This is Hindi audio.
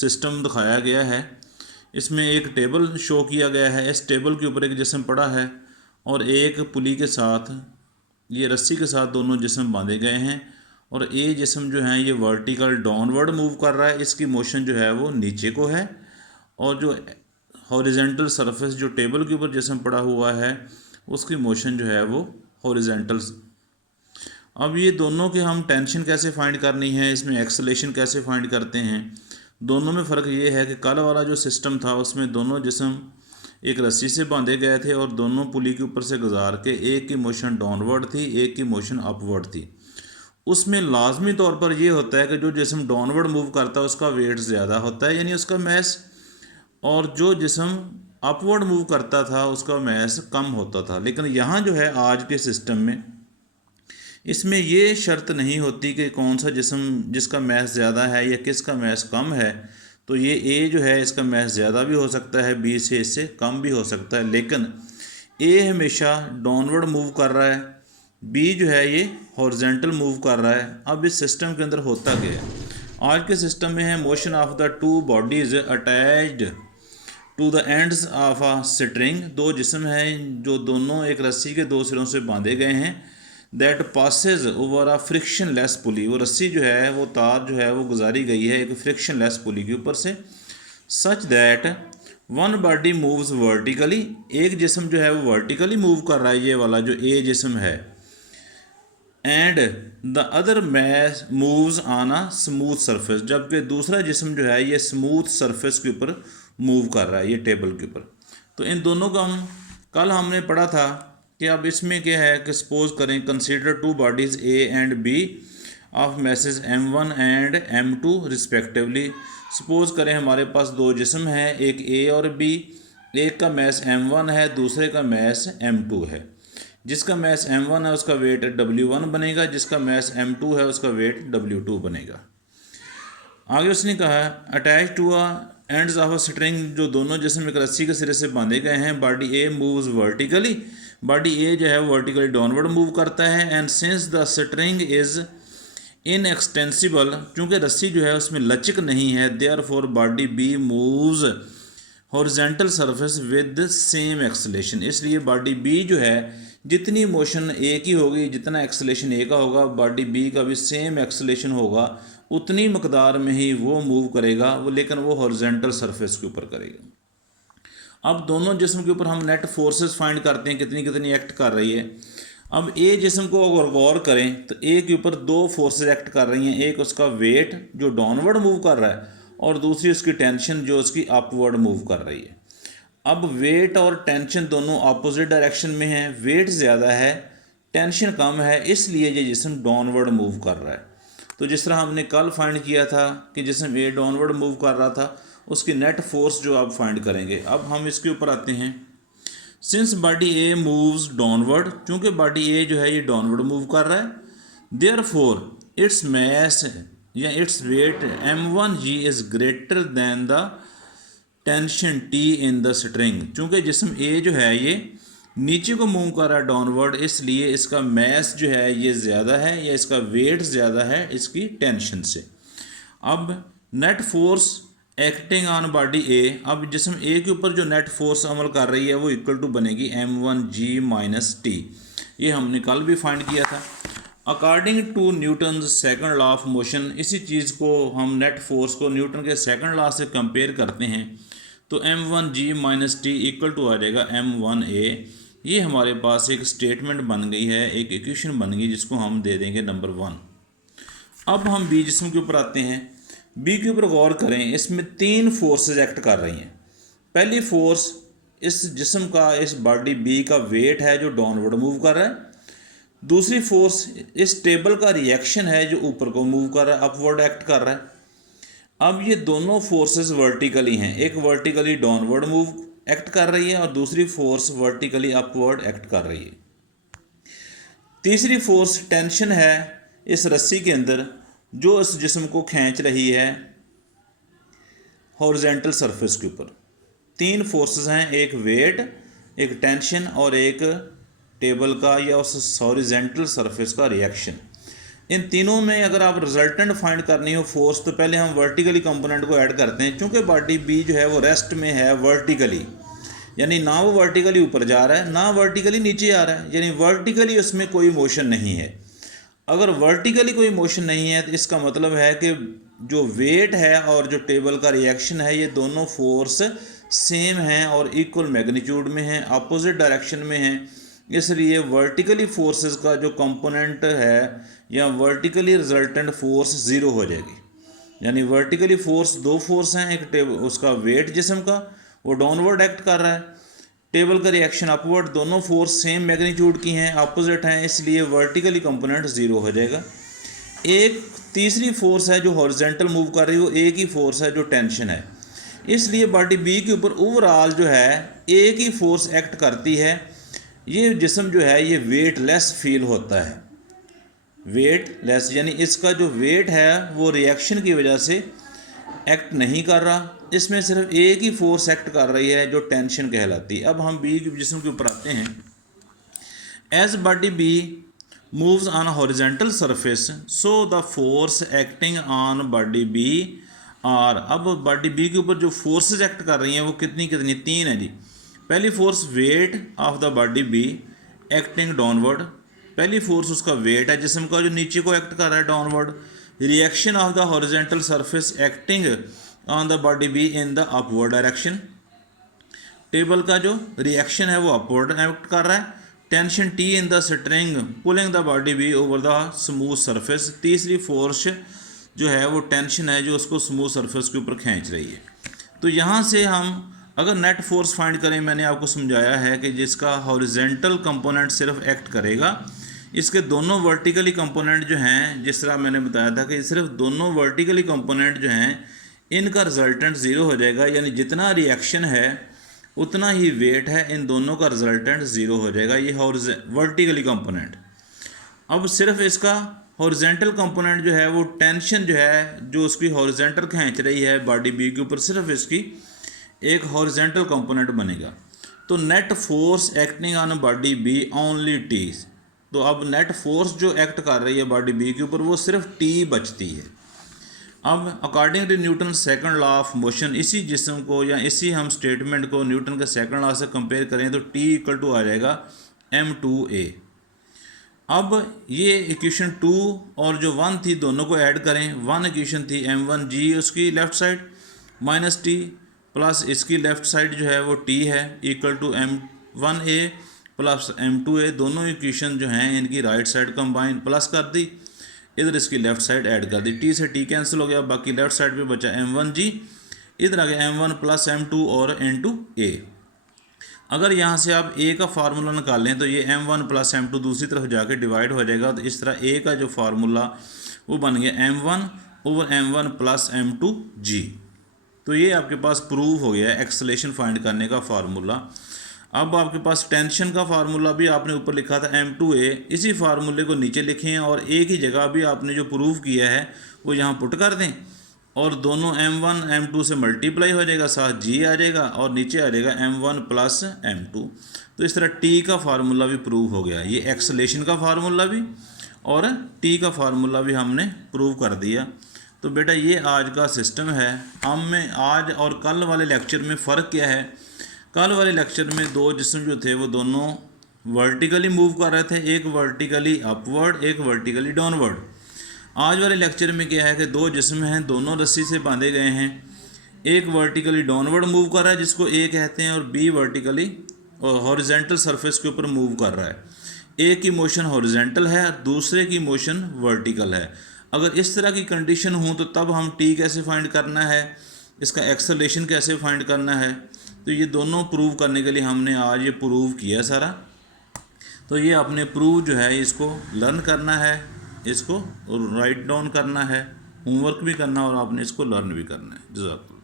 सिस्टम दिखाया गया है। इसमें एक टेबल शो किया गया है। इस टेबल के ऊपर एक जिस्म पड़ा है और एक पुली के साथ, ये रस्सी के साथ दोनों जिस्म बांधे गए हैं। और ये जिस्म जो है ये वर्टिकल डाउनवर्ड मूव कर रहा है, इसकी मोशन जो है वो नीचे को है। और जो हॉरिजेंटल सरफेस जो टेबल के ऊपर जिस्म पड़ा हुआ है उसकी मोशन जो है वो हॉरिजेंटल। अब ये दोनों के हम टेंशन कैसे फाइंड करनी है, इसमें एक्सेलेरेशन कैसे फाइंड करते हैं। दोनों में फ़र्क ये है कि कल वाला जो सिस्टम था उसमें दोनों जिस्म एक रस्सी से बांधे गए थे और दोनों पुली के ऊपर से गुजार के एक की मोशन डाउनवर्ड थी, एक की मोशन अपवर्ड थी। उसमें लाजमी तौर पर यह होता है कि जो जिस्म डाउनवर्ड मूव करता है उसका वेट ज़्यादा होता है, यानी उसका मैस, और जो जिस्म अपवर्ड मूव करता था उसका मैस कम होता था। लेकिन यहाँ जो है आज के सिस्टम में इसमें ये शर्त नहीं होती कि कौन सा जिस्म जिसका मैस ज़्यादा है या किसका मैस कम है। तो ये ए जो है इसका मैस ज़्यादा भी हो सकता है, बी से इससे कम भी हो सकता है, लेकिन ए हमेशा डाउनवर्ड मूव कर रहा है, बी जो है ये हॉरिजेंटल मूव कर रहा है। अब इस सिस्टम के अंदर होता क्या है, आज के सिस्टम में है motion of the two bodies attached to the ends of a string. दो जिस्म हैं जो दोनों एक रस्सी के दो सिरों से बांधे गए हैं। That passes over a frictionless pulley, वो रस्सी जो है वो तार जो है वो गुजारी गई है एक फ्रिक्शन लेस पुली के ऊपर से। Such that one body moves vertically, एक जिस्म जो है वो वर्टिकली मूव कर रहा है, ये वाला जो ए जिस्म है, and the other mass moves on a smooth surface, जबकि दूसरा जिस्म जो है ये स्मूथ सरफेस के ऊपर मूव कर रहा है, ये टेबल के ऊपर। तो इन दोनों का हम कल हमने पढ़ा था कि अब इसमें क्या है कि सपोज करें consider two bodies A and B of masses m1 and m2 respectively. Suppose करें हमारे पास दो जिस्म हैं, एक ए और बी, एक का मैस m1 है, दूसरे का मैस m2 है। जिसका मैस m1 है उसका वेट w1 बनेगा, जिसका मैस m2 है उसका वेट w2 बनेगा। आगे उसने कहा attach to a ends of a string, जो दोनों जिस्म एक रस्सी के सिरे से बांधे गए हैं। Body A moves vertically, body A जो है वर्टिकली डाउनवर्ड मूव करता है। And since the string is inextensible, चूँकि रस्सी जो है उसमें लचक नहीं है, therefore body B moves horizontal surface with same acceleration, इसलिए बॉडी बी जो है जितनी मोशन ए की होगी, जितना एक्सेलेरेशन ए का होगा, बॉडी बी का भी सेम एक्सेलेरेशन होगा, उतनी मकदार में ही वो मूव करेगा वो, लेकिन वो हॉरिजेंटल सरफेस के ऊपर करेगा। अब दोनों जिस्म के ऊपर हम नेट फोर्सेस फाइंड करते हैं कितनी कितनी एक्ट कर रही है। अब ए जिस्म को अगर गौर करें तो ए के ऊपर दो फोर्सेस एक्ट कर रही हैं, एक उसका वेट जो डाउनवर्ड मूव कर रहा है और दूसरी उसकी टेंशन जो उसकी अपवर्ड मूव कर रही है। अब वेट और टेंशन दोनों अपोजिट डायरेक्शन में हैं, वेट ज़्यादा है टेंशन कम है, इसलिए ये जिस्म डाउनवर्ड मूव कर रहा है। तो जिस तरह हमने कल फाइंड किया था कि जिस्म ए डाउनवर्ड मूव कर रहा था, उसकी नेट फोर्स जो आप फाइंड करेंगे। अब हम इसके ऊपर आते हैं। Since body A moves downward, चूँकि बॉडी ए जो है ये डाउनवर्ड मूव कर रहा है, देयरफॉर इट्स मैस या its weight m1g is greater than the tension T in the string. चूँकि जिस्म ए जो है ये नीचे को मूव कर रहा है डाउनवर्ड, इसलिए इसका मैस जो है ये ज़्यादा है या इसका वेट ज़्यादा है इसकी टेंशन से। अब net force acting on body A, अब जिस्म ए के ऊपर जो नेट फोर्स अमल कर रही है वो इक्वल टू बनेगी m1g माइनस टी। ये हमने कल भी फाइंड किया था। According to Newton second law of motion, इसी चीज़ को हम नेट फोर्स को न्यूटन के सेकंड लॉ से कंपेयर करते हैं तो m1g minus T equal to आ जाएगा m1a। ये हमारे पास एक स्टेटमेंट बन गई है, एक इक्वेशन बन गई जिसको हम दे देंगे नंबर 1। अब हम बी जिस्म के ऊपर आते हैं। बी के ऊपर गौर करें, इसमें 3 फोर्सेस एक्ट कर रही हैं। पहली फोर्स इस जिस्म का, इस बॉडी बी का वेट है जो डाउनवर्ड मूव कर रहा है। दूसरी फोर्स इस टेबल का रिएक्शन है जो ऊपर को मूव कर रहा है, अपवर्ड एक्ट कर रहा है। अब ये दोनों फोर्सेस वर्टिकली हैं, एक वर्टिकली डाउनवर्ड मूव एक्ट कर रही है और दूसरी फोर्स वर्टिकली अपवर्ड एक्ट कर रही है। तीसरी फोर्स टेंशन है इस रस्सी के अंदर जो इस जिस्म को खींच रही है हॉरिजेंटल सरफेस के ऊपर। 3 फोर्सेस हैं, एक वेट, एक टेंशन और एक टेबल का या उस हॉरिजेंटल सरफेस का रिएक्शन। इन तीनों में अगर आप रिजल्टेंट फाइंड करनी हो फोर्स, तो पहले हम वर्टिकली कंपोनेंट को ऐड करते हैं। चूँकि बॉडी बी जो है वो रेस्ट में है वर्टिकली, यानी ना वो वर्टिकली ऊपर जा रहा है ना वर्टिकली नीचे आ रहा है, यानी वर्टिकली उसमें कोई मोशन नहीं है। अगर वर्टिकली कोई मोशन नहीं है तो इसका मतलब है कि जो वेट है और जो टेबल का रिएक्शन है, ये दोनों फोर्स सेम हैं और इक्वल मैग्नीट्यूड में हैं, अपोजिट डायरेक्शन में हैं। इसलिए वर्टिकली फोर्सेस का जो कंपोनेंट है या वर्टिकली रिजल्टेंट फोर्स ज़ीरो हो जाएगी। यानी वर्टिकली फोर्स दो फोर्स हैं, एक टेबल उसका वेट जिस्म का वो डाउनवर्ड एक्ट कर रहा है, टेबल का रिएक्शन अपवर्ड, दोनों फोर्स सेम मैग्नीट्यूड की हैं, अपोजिट हैं, इसलिए वर्टिकली कंपोनेंट ज़ीरो हो जाएगा। एक तीसरी फोर्स है जो हॉरिजॉन्टल मूव कर रही है, वो एक ही फोर्स है जो टेंशन है। इसलिए बॉडी बी के ऊपर ओवरऑल जो है एक ही फोर्स एक्ट करती है। ये जिस्म जो है ये वेट लेस फील होता है, वेट लेस, यानी इसका जो वेट है वो रिएक्शन की वजह से एक्ट नहीं कर रहा, इसमें सिर्फ एक ही फोर्स एक्ट कर रही है जो टेंशन कहलाती है। अब हम बी जिस्म के ऊपर आते हैं। As body B moves on horizontal surface so the force acting on body B are. अब बॉडी बी के ऊपर जो फोर्सेस एक्ट कर रही हैं वो कितनी तीन है जी। पहली force weight of the body be acting downward, पहली फोर्स उसका वेट है जिस्म का जो नीचे को एक्ट कर रहा है downward. Reaction of the horizontal surface acting on the body be in the upward direction, table का जो रिएक्शन है वो अपवर्ड एक्ट कर रहा है। Tension T in the string pulling the body B over the smooth surface, तीसरी फोर्स जो है वो टेंशन है जो उसको स्मूथ सरफेस के ऊपर खींच रही है। तो यहाँ से हम अगर नेट फोर्स फाइंड करें, मैंने आपको समझाया है कि जिसका हॉरिजॉन्टल कंपोनेंट सिर्फ एक्ट करेगा, इसके दोनों वर्टिकली कंपोनेंट जो हैं, जिस तरह मैंने बताया था कि सिर्फ दोनों वर्टिकली कंपोनेंट जो हैं इनका रिजल्टेंट ज़ीरो हो जाएगा, यानी जितना रिएक्शन है उतना ही वेट है, इन दोनों का रिजल्टेंट ज़ीरो हो जाएगा। ये वर्टिकली कंपोनेंट। अब सिर्फ इसका हॉरिजॉन्टल कंपोनेंट जो है वो टेंशन जो है जो उसकी हॉरिजॉन्टल खींच रही है बॉडी बी के ऊपर, सिर्फ इसकी एक हॉरिजॉन्टल कंपोनेंट बनेगा। तो net force acting on body B only T. तो अब नेट फोर्स जो एक्ट कर रही है बॉडी बी के ऊपर वो सिर्फ टी बचती है। अब according to Newton second law of motion, इसी जिस्म को या इसी हम स्टेटमेंट को न्यूटन के सेकंड लॉ से कंपेयर करें तो टी इक्वल टू आ जाएगा m2a। अब ये इक्वेशन 2 और जो 1 थी दोनों को ऐड करें। 1 इक्वेशन थी m1g उसकी left side minus T plus इसकी लेफ़्ट साइड जो है वो t है equal to m1a plus m2a। दोनों इक्वेशन जो हैं इनकी राइट साइड कंबाइन प्लस कर दी, इधर इसकी लेफ़्ट साइड ऐड कर दी, टी से टी कैंसिल हो गया, बाकी लेफ़्ट साइड पे बचा m1g, इधर आ गया m1 प्लस m2 और n2a। अगर यहाँ से आप a का फार्मूला निकालें तो ये m1 प्लस m2 दूसरी तरफ जाके डिवाइड हो जाएगा, तो इस तरह a का जो फार्मूला वो बन गया m1 over m1 plus m2g। तो ये आपके पास प्रूव हो गया एक्सेलेरेशन फाइंड करने का फार्मूला। अब आपके पास टेंशन का फार्मूला भी आपने ऊपर लिखा था m2a, इसी फार्मूले को नीचे लिखें और a की जगह भी आपने जो प्रूव किया है वो यहाँ पुट कर दें और दोनों m1 m2 से मल्टीप्लाई हो जाएगा, साथ g आ जाएगा और नीचे आ जाएगा m1 प्लस m2। तो इस तरह t का फार्मूला भी प्रूव हो गया, ये एक्सेलेरेशन का फार्मूला भी और t का फार्मूला भी हमने प्रूव कर दिया। तो बेटा ये आज का सिस्टम है। हम में आज और कल वाले लेक्चर में फ़र्क क्या है, कल वाले लेक्चर में दो जिस्म जो थे वो दोनों वर्टिकली मूव कर रहे थे, एक वर्टिकली अपवर्ड एक वर्टिकली डाउनवर्ड। आज वाले लेक्चर में क्या है कि दो जिस्म हैं, दोनों रस्सी से बांधे गए हैं, एक वर्टिकली डाउनवर्ड मूव कर रहा है जिसको ए कहते हैं और बी वर्टिकली और हॉरिजॉन्टल सरफेस के ऊपर मूव कर रहा है। एक की मोशन हॉरिजॉन्टल है और दूसरे की मोशन वर्टिकल है। अगर इस तरह की कंडीशन हो तो तब हम टी कैसे फाइंड करना है, इसका एक्सेलरेशन कैसे फाइंड करना है, तो ये दोनों प्रूव करने के लिए हमने आज ये प्रूव किया सारा। तो ये अपने प्रूव जो है इसको लर्न करना है, इसको राइट डाउन करना है, होमवर्क भी करना और आपने इसको लर्न भी करना है। जज़ाकल्लाह।